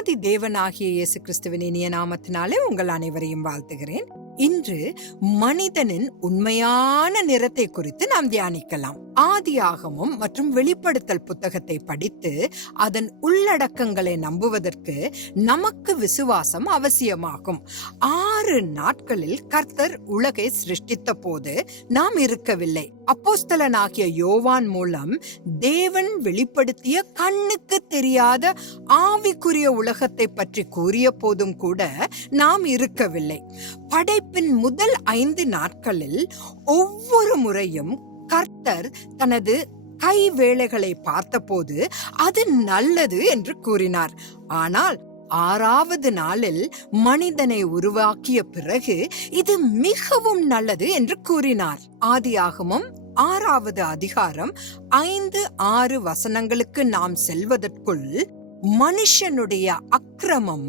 ஆதி தேவனாகிய இயேசு கிறிஸ்துவின் இனிய நாமத்தினாலே உங்கள் அனைவரையும் வாழ்த்துகிறேன். இன்று மனிதனின் உண்மையான நிறத்தை குறித்து நாம் தியானிக்கலாம். ஆதியாகமம் மற்றும் வெளிப்படுத்தல் புத்தகத்தை படித்து அதன் உள்ளடக்கங்களை நம்புவதற்கு நமக்கு விசுவாசம் அவசியமாகும். 6 நாட்களில் கர்த்தர் உலகை சிருஷ்டித்த போது நாம் இருக்கவில்லை. அப்போஸ்தலனாகிய யோவான் மூலம் தேவன் வெளிப்படுத்திய கண்ணுக்கு தெரியாத ஆவிக்குரிய உலகத்தை பற்றி கூறிய போதும் கூட நாம் இருக்கவில்லை. படைப்பின் முதல் 5 நாட்களில் ஒவ்வொரு முறையும் கர்த்தர் தனது கை வேலைகளை பார்த்தபோது அது நல்லது என்று கூறினார். ஆனால் 6வது நாளில் மனிதனை உருவாக்கிய பிறகு இது மிகவும் நல்லது என்று கூறினார். ஆதியாகமம் 6வது அதிகாரம் 5-6 வசனங்களுக்கு நாம் செல்வதற்குள் மனுஷனுடைய அக்கிரமம்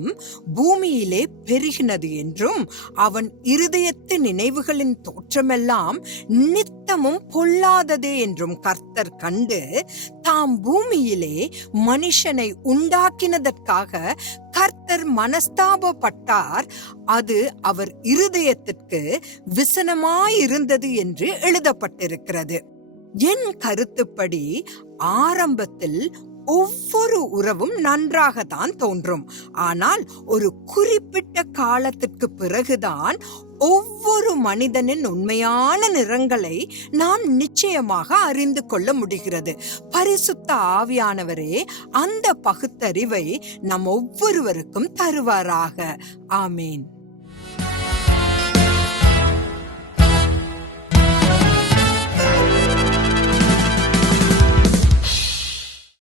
பூமியிலே பெருகினது என்றும் அவன் இருதயத்து நினைவுகளின் தோற்றமெல்லாம் நித்தமும் பொல்லாததே என்றும் கர்த்தர் கண்டு தாம் பூமியிலே மனுஷனை உண்டாக்கினதற்காக கர்த்தர் மனஸ்தாபப்பட்டார். அது அவர் இருதயத்திற்கு விசனமாயிருந்தது என்று எழுதப்பட்டிருக்கிறது. என் கருத்துப்படி ஆரம்பத்தில் ஒவ்வொரு உறவும் நன்றாகத்தான் தோன்றும். ஆனால் ஒரு குறிப்பிட்ட காலத்திற்கு பிறகுதான் ஒவ்வொரு மனிதனின் உண்மையான நிறங்களை நாம் நிச்சயமாக அறிந்து கொள்ள முடிகிறது. பரிசுத்த ஆவியானவரே அந்த பகுத்தறிவை நம் ஒவ்வொருவருக்கும் தருவாராக. ஆமேன்.